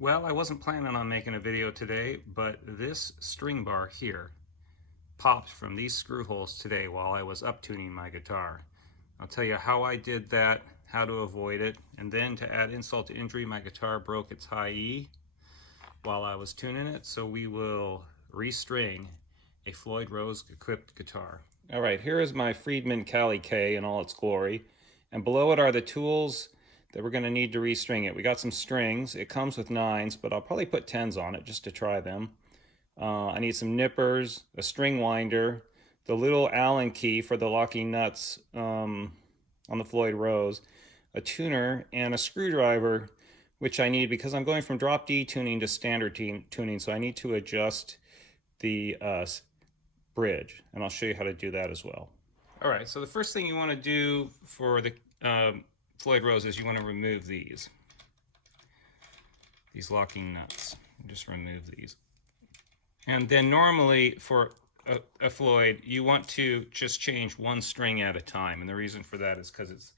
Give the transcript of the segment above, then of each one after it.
Well, I wasn't planning on making a video today, but this string bar here popped from these screw holes today while I was up tuning my guitar. I'll tell you how I did that, how to avoid it, and then to add insult to injury, my guitar broke its high E while I was tuning it, so we will restring a Floyd Rose equipped guitar. All right, here is my Friedman Cali-K in all its glory, and below it are the tools that we're going to need to restring it. We got some strings. It comes with 9s, but I'll probably put 10s on it just to try them. I need some nippers, a string winder, the little Allen key for the locking nuts on the Floyd Rose, a tuner, and a screwdriver, which I need because I'm going from drop D tuning to standard tuning, so I need to adjust the bridge, and I'll show you how to do that as well. All right, so the first thing you want to do for the Floyd Rose is you want to remove these locking nuts. Just remove these. And then normally for a Floyd, you want to just change one string at a time. And the reason for that is because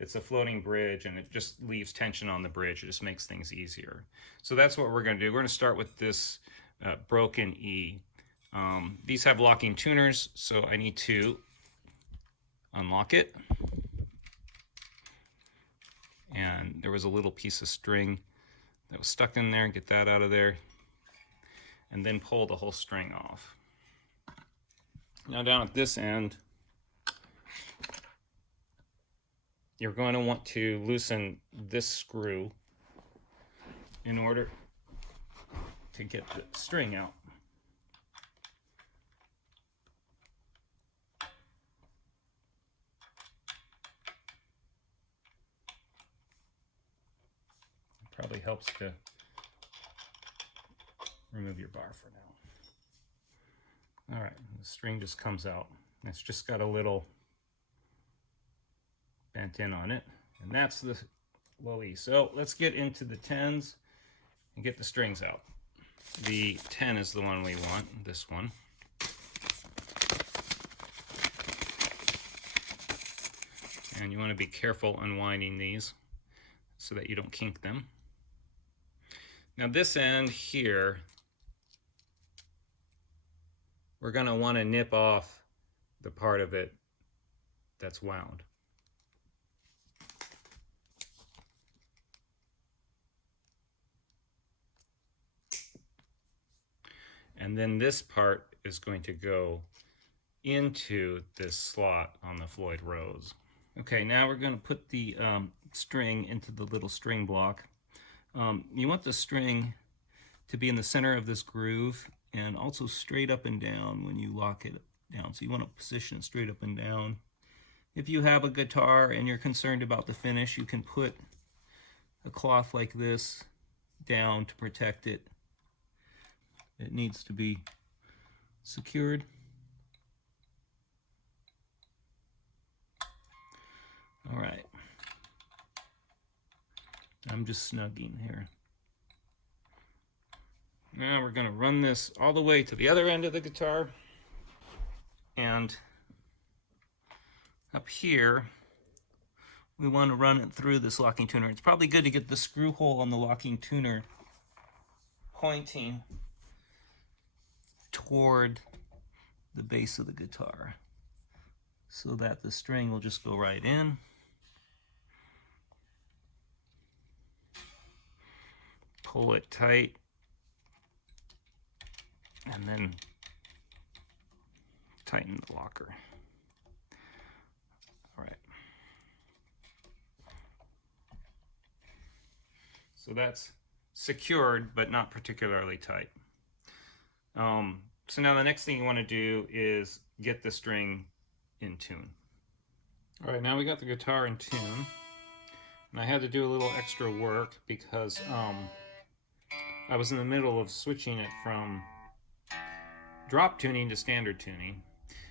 it's a floating bridge and it just leaves tension on the bridge. It just makes things easier. So that's what we're going to do. We're going to start with this broken E. These have locking tuners, so I need to unlock it. And there was a little piece of string that was stuck in there. Get that out of there. And then pull the whole string off. Now down at this end, you're going to want to loosen this screw in order to get the string out. It probably helps to remove your bar for now. All right, the string just comes out. It's just got a little bent in on it, and that's the low E. So let's get into the 10s and get the strings out. The 10 is the one we want, this one. And you want to be careful unwinding these so that you don't kink them. Now this end here, we're going to want to nip off the part of it that's wound. And then this part is going to go into this slot on the Floyd Rose. Okay, now we're going to put the string into the little string block. You want the string to be in the center of this groove and also straight up and down when you lock it down. So you want to position it straight up and down. If you have a guitar and you're concerned about the finish, you can put a cloth like this down to protect it. It needs to be secured. All right. I'm just snugging here. Now we're going to run this all the way to the other end of the guitar. And up here, we want to run it through this locking tuner. It's probably good to get the screw hole on the locking tuner pointing toward the base of the guitar so that the string will just go right in. Pull it tight, and then tighten the locker. All right. So that's secured, but not particularly tight. So now the next thing you want to do is get the string in tune. All right, now we got the guitar in tune. And I had to do a little extra work because I was in the middle of switching it from drop tuning to standard tuning.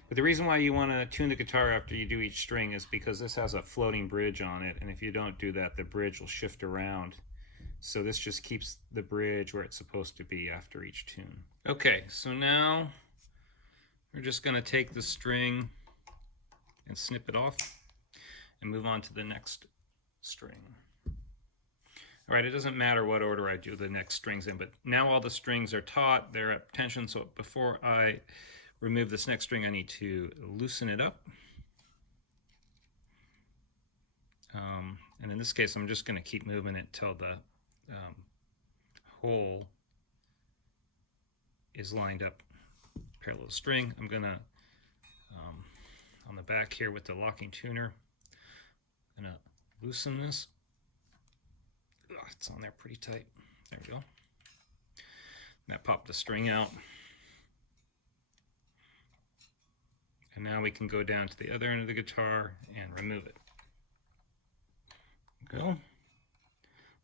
But the reason why you want to tune the guitar after you do each string is because this has a floating bridge on it, and if you don't do that, the bridge will shift around. So this just keeps the bridge where it's supposed to be after each tune. Okay, so now we're just going to take the string and snip it off and move on to the next string. All right, it doesn't matter what order I do the next strings in, but now all the strings are taut, they're at tension, so before I remove this next string, I need to loosen it up. And in this case, I'm just going to keep moving it till the hole is lined up parallel string. I'm going to, on the back here with the locking tuner, I'm going to loosen this. Oh, it's on there pretty tight. There we go. That popped the string out. And now we can go down to the other end of the guitar and remove it. Go.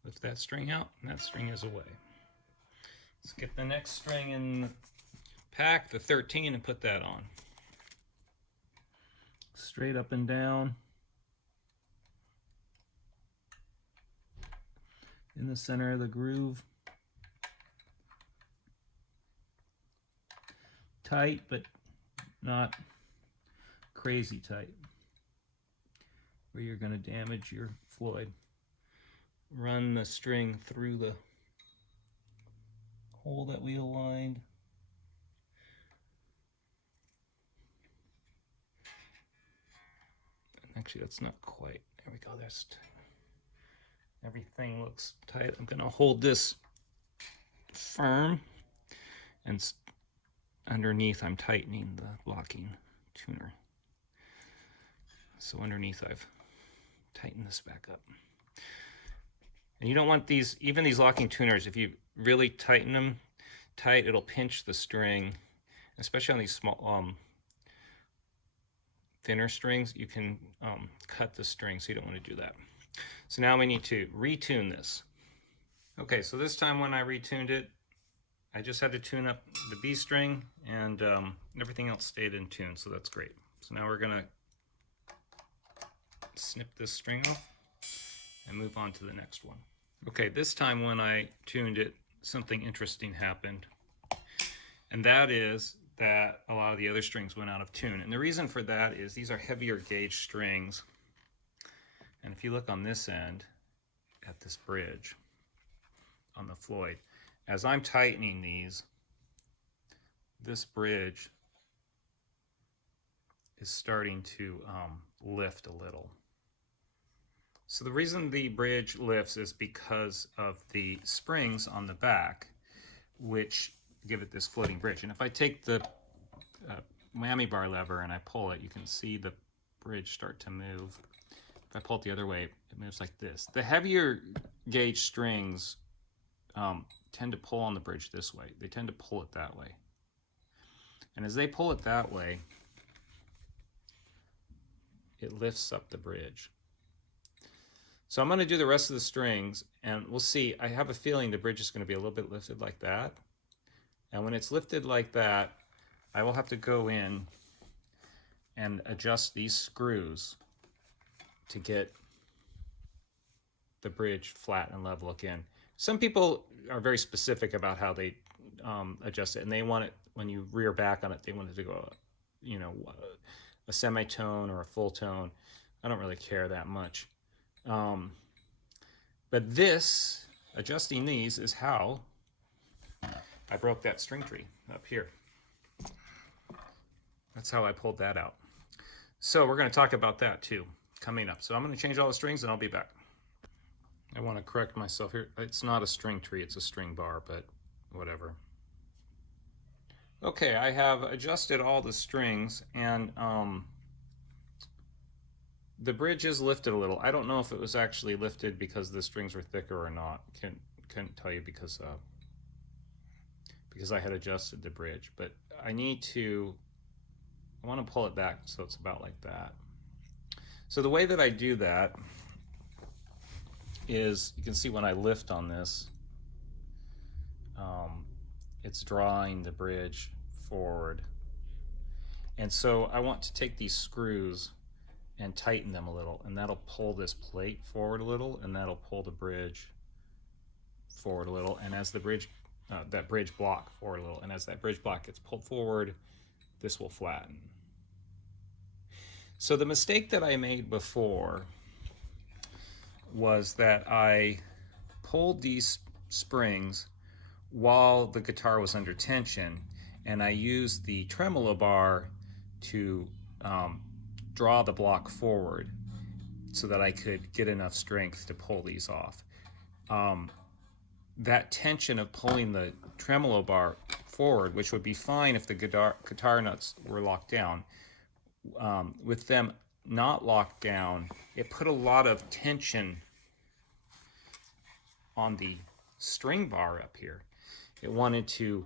Lift that string out, and that string is away. Let's get the next string in the pack, the 13, and put that on. Straight up and down. In the center of the groove. Tight, but not crazy tight, where you're going to damage your Floyd. Run the string through the hole that we aligned. Actually, that's not quite. There we go. There's everything looks tight. I'm going to hold this firm, and underneath I'm tightening the locking tuner. So underneath I've tightened this back up. And you don't want these, even these locking tuners, if you really tighten them tight, it'll pinch the string, especially on these small, thinner strings. You can cut the string, so you don't want to do that. So now we need to retune this. Okay, so this time when I retuned it, I just had to tune up the B string, and everything else stayed in tune, so that's great. So now we're gonna snip this string off and move on to the next one. Okay, this time when I tuned it, something interesting happened, and that is that a lot of the other strings went out of tune. And the reason for that is these are heavier gauge strings, and if you look on this end at this bridge on the Floyd, as I'm tightening these, this bridge is starting to lift a little. So the reason the bridge lifts is because of the springs on the back, which give it this floating bridge. And if I take the whammy bar lever and I pull it, you can see the bridge start to move. If I pull it the other way, it moves like this. The heavier gauge strings tend to pull on the bridge this way. They tend to pull it that way. And as they pull it that way, it lifts up the bridge. So I'm going to do the rest of the strings, and we'll see. I have a feeling the bridge is going to be a little bit lifted like that. And when it's lifted like that, I will have to go in and adjust these screws to get the bridge flat and level again. Some people are very specific about how they adjust it, and they want it, when you rear back on it, they want it to go, you know, a semitone or a full tone. I don't really care that much. But this, adjusting these, is how I broke that string tree up here. That's how I pulled that out. So we're going to talk about that too coming up. So I'm going to change all the strings and I'll be back. I want to correct myself here. It's not a string tree, it's a string bar, but whatever. Okay, I have adjusted all the strings, and the bridge is lifted a little. I don't know if it was actually lifted because the strings were thicker or not. Couldn't tell you because I had adjusted the bridge. But I want to pull it back so it's about like that. So the way that I do that is, you can see when I lift on this, it's drawing the bridge forward. And so I want to take these screws and tighten them a little, and that'll pull this plate forward a little, and that'll pull the bridge forward a little, and as the bridge, that bridge block forward a little, and as that bridge block gets pulled forward, this will flatten. So the mistake that I made before was that I pulled these springs while the guitar was under tension, and I used the tremolo bar to draw the block forward so that I could get enough strength to pull these off. That tension of pulling the tremolo bar forward, which would be fine if the guitar nuts were locked down, with them not locked down, it put a lot of tension on the string bar up here. It wanted to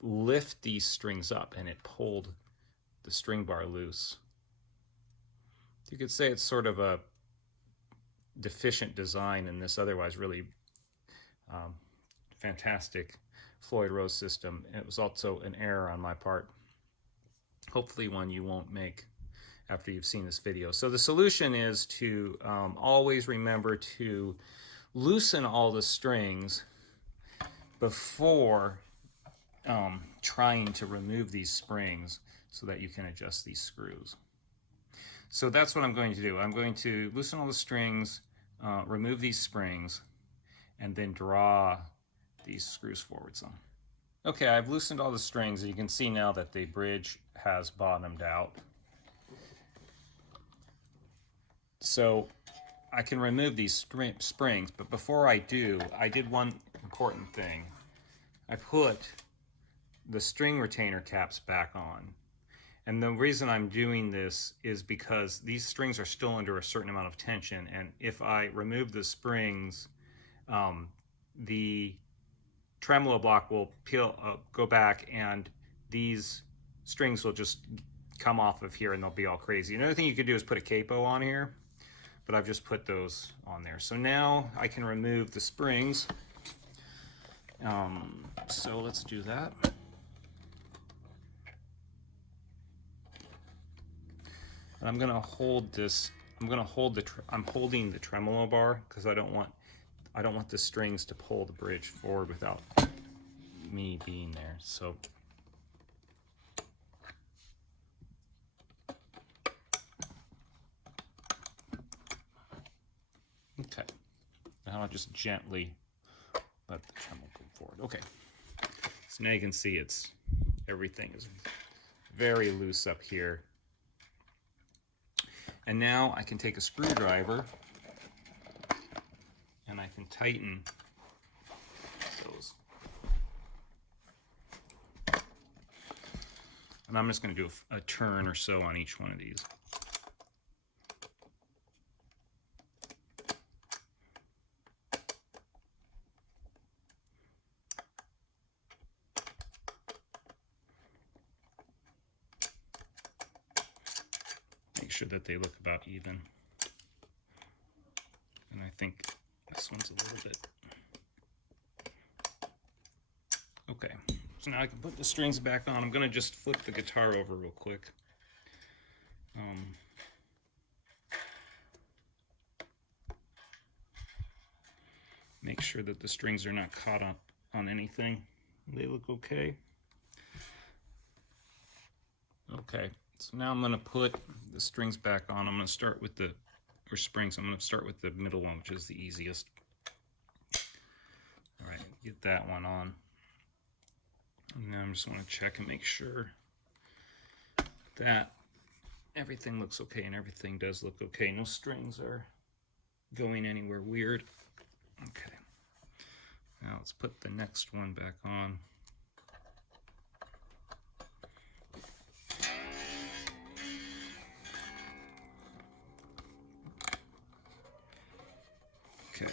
lift these strings up, and it pulled the string bar loose. You could say it's sort of a deficient design in this otherwise really fantastic Floyd Rose system. It was also an error on my part. Hopefully one you won't make after you've seen this video. So the solution is to always remember to loosen all the strings before trying to remove these springs so that you can adjust these screws. So that's what I'm going to do. I'm going to loosen all the strings, remove these springs, and then draw these screws forward some. Okay, I've loosened all the strings, and you can see now that the bridge has bottomed out. So I can remove these springs, but before I do, I did one important thing. I put the string retainer caps back on. And the reason I'm doing this is because these strings are still under a certain amount of tension, and if I remove the springs, the tremolo block will go back, and these strings will just come off of here and they'll be all crazy. Another thing you could do is put a capo on here, but I've just put those on there. So now I can remove the springs. So let's do that. And I'm gonna hold this. I'm holding the tremolo bar because I don't want the strings to pull the bridge forward without me being there. So okay, now I'll just gently let the tremolo go forward. Okay, so now you can see everything is very loose up here. And now I can take a screwdriver and I can tighten those. And I'm just going to do a turn or so on each one of these. Make sure that they look about even. And I think this one's a little bit. Okay, so now I can put the strings back on. I'm going to just flip the guitar over real quick. Make sure that the strings are not caught up on anything. They look okay. Okay, so now I'm going to put the strings back on. I'm going to start with the springs. I'm going to start with the middle one, which is the easiest. All right, get that one on. And now I'm just want to check and make sure that everything looks okay, and everything does look okay. No strings are going anywhere weird. Okay. Now let's put the next one back on. Okay,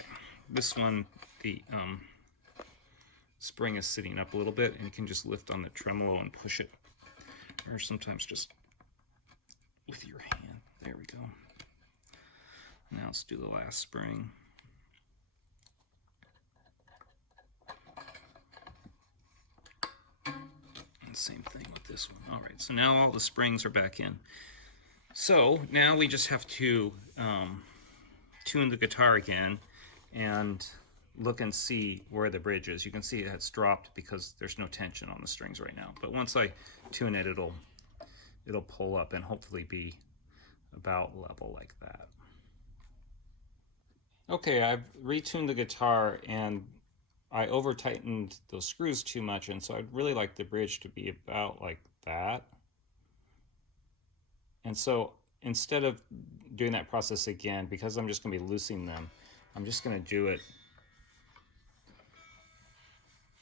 this one, the spring is sitting up a little bit, and you can just lift on the tremolo and push it, or sometimes just with your hand. There we go. Now let's do the last spring. And same thing with this one. All right, so now all the springs are back in. So now we just have to tune the guitar again and look and see where the bridge is. You can see it's dropped because there's no tension on the strings right now. But once I tune it, it'll pull up and hopefully be about level like that. Okay, I've retuned the guitar and I over tightened those screws too much, and so I'd really like the bridge to be about like that. And so instead of doing that process again, because I'm just going to be loosening them, I'm just going to do it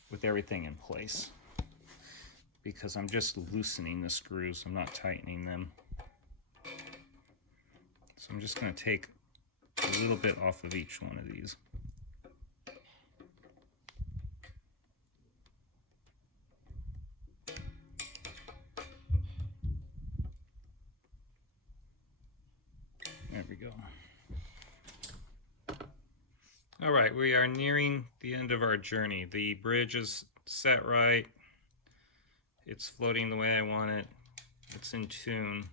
with everything in place, because I'm just loosening the screws, I'm not tightening them. So I'm just going to take a little bit off of each one of these. There we go. All right, we are nearing the end of our journey. The bridge is set right. It's floating the way I want it. It's in tune.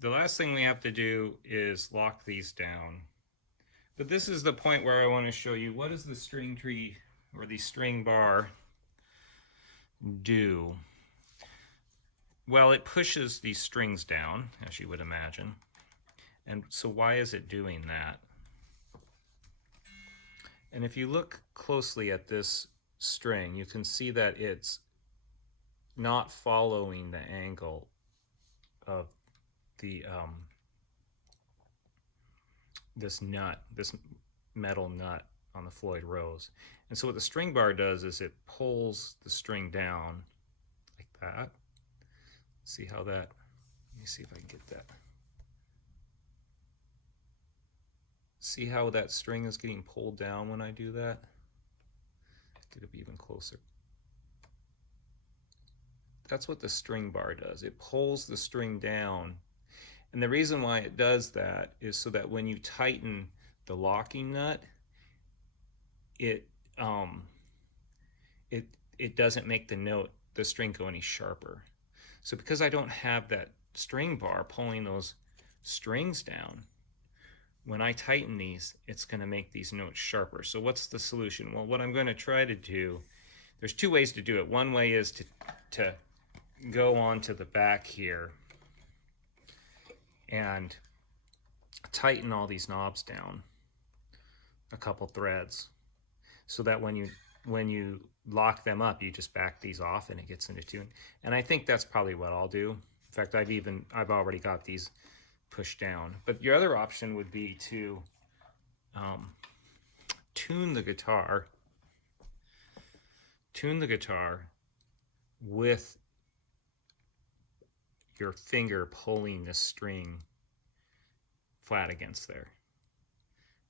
The last thing we have to do is lock these down. But this is the point where I want to show you, what does the string tree or the string bar do? Well, it pushes these strings down, as you would imagine. And so why is it doing that? And if you look closely at this string, you can see that it's not following the angle of the this nut, this metal nut on the Floyd Rose. And so what the string bar does is it pulls the string down like that. See how that, let me see if I can get that. See how that string is getting pulled down when I do that? Get it even closer. That's what the string bar does. It pulls the string down. And the reason why it does that is so that when you tighten the locking nut, it doesn't make the string go any sharper. So because I don't have that string bar pulling those strings down, when I tighten these, it's going to make these notes sharper. So what's the solution? Well, what I'm going to try to do, there's two ways to do it. One way is to go on to the back here and tighten all these knobs down a couple threads, so that when you lock them up, you just back these off and it gets into tune. And I think that's probably what I'll do. In fact, I've already got these pushed down. But your other option would be to tune the guitar with your finger pulling the string flat against there.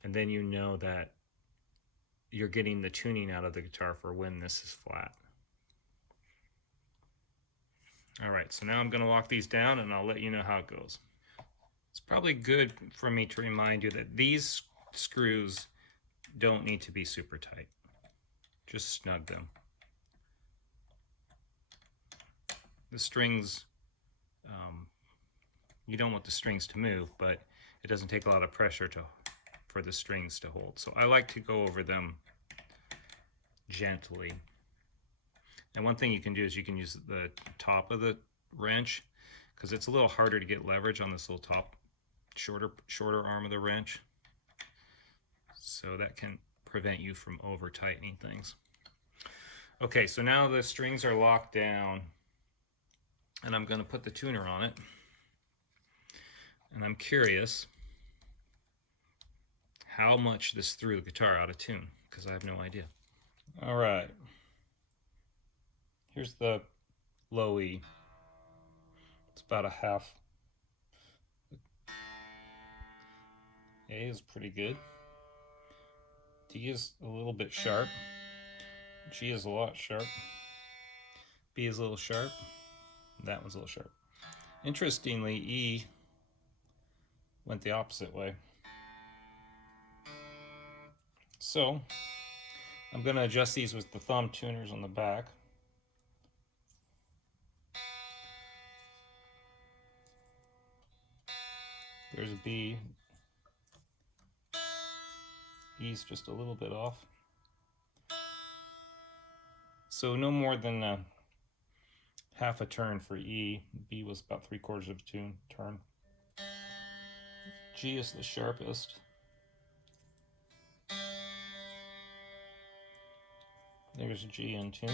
And then you know that you're getting the tuning out of the guitar for when this is flat. All right, so now I'm going to lock these down and I'll let you know how it goes. It's probably good for me to remind you that these screws don't need to be super tight. Just snug them. The strings, you don't want the strings to move, but it doesn't take a lot of pressure for the strings to hold. So I like to go over them gently. And one thing you can do is you can use the top of the wrench, because it's a little harder to get leverage on this little top shorter arm of the wrench. So that can prevent you from over tightening things. Okay, so now the strings are locked down and I'm going to put the tuner on it. And I'm curious how much this threw the guitar out of tune, because I have no idea. All right, here's the low E. It's about a half. A is pretty good. D is a little bit sharp. G is a lot sharp. B is a little sharp. That one's a little sharp. Interestingly, E went the opposite way. So I'm going to adjust these with the thumb tuners on the back. There's B. E's just a little bit off. So no more than half a turn for E. B was about 3/4 of a turn. G is the sharpest. There's G in tune.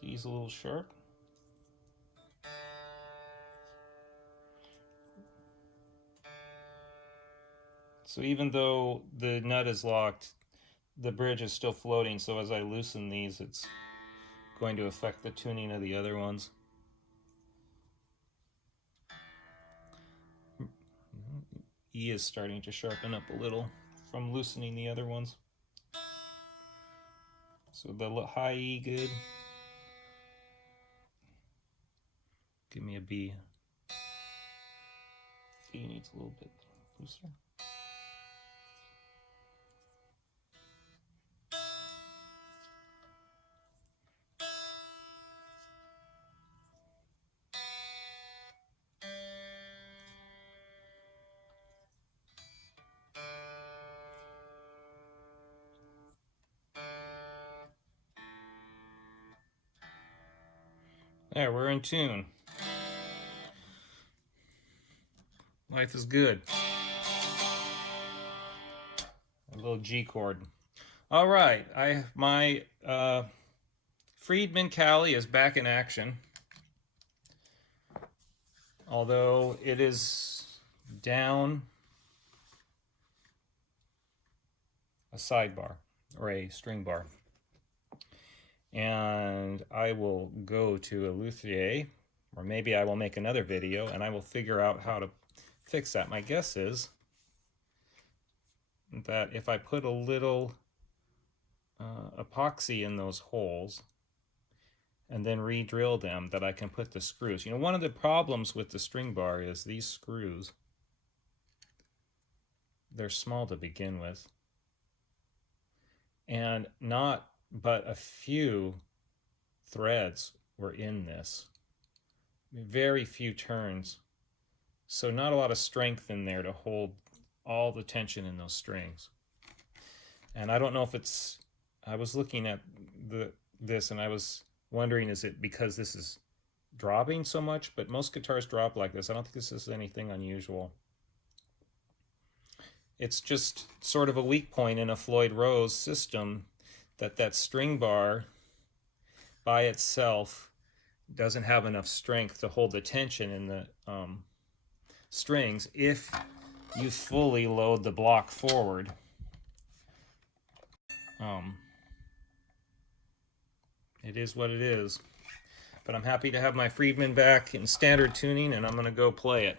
D's a little sharp. So even though the nut is locked, the bridge is still floating, so as I loosen these, it's going to affect the tuning of the other ones. E is starting to sharpen up a little from loosening the other ones. So the high E good. Give me a B. B needs a little bit looser. There, we're in tune. Life is good. A little G chord. All right, my Friedman Cali is back in action. Although it is down a sidebar or a string bar. And I will go to a luthier, or maybe I will make another video and I will figure out how to fix that. My guess is that if I put a little epoxy in those holes and then re-drill them, that I can put the screws. You know, one of the problems with the string bar is these screws, they're small to begin with, and not but a few threads were in this. Very few turns. So not a lot of strength in there to hold all the tension in those strings. And I don't know if it's, I was looking at this and I was wondering, is it because this is dropping so much? But most guitars drop like this. I don't think this is anything unusual. It's just sort of a weak point in a Floyd Rose system, that string bar by itself doesn't have enough strength to hold the tension in the strings if you fully load the block forward. It is what it is. But I'm happy to have my Friedman back in standard tuning, and I'm going to go play it.